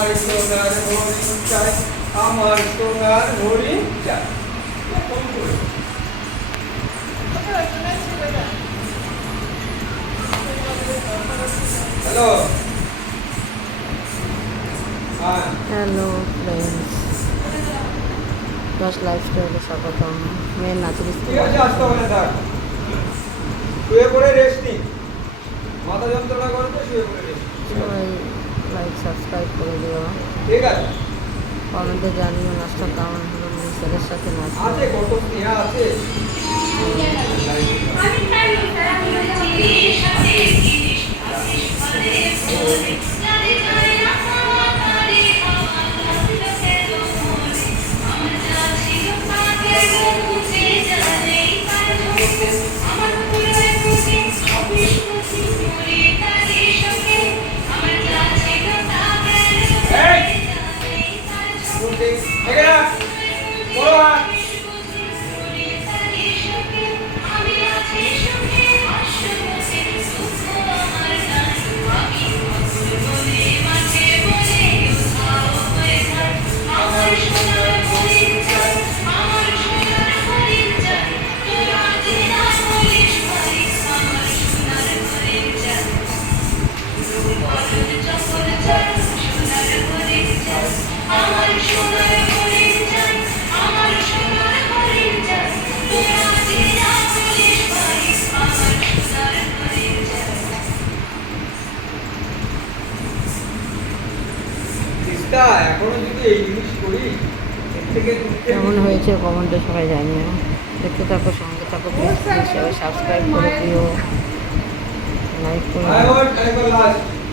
আমার সোনার হরিণ চাই, আমার সোনার হরিণ চাই। হ্যালো, হ্যালো ফ্রেন্ডস, লাইফস্টাইলে স্বাগতম। মেয়ের নাচের ঠিক আছে, আসতে হবে না, থাক। শুয়ে পড়ে রেস্ট নিন। মাথা যন্ত্রণা করে তো শুয়ে পড়ে রেস্ট। সবাই লাইক সাবস্ক্রাইব করে দিও, ঠিক আছে, কমেন্টে জানিও নাচটা কেমন হলো। ছেলের সাথে নাচ আছে কত স্নেহা আছে। এখনো যদি এই জিনিস করি, এর থেকে কেমন হয়েছে কমেন্টে সবাই জানিও। দেখতে থাকো, সঙ্গে থাকো, প্লিজ সবাই সাবস্ক্রাইব করে দিও, লাইক করে দিও।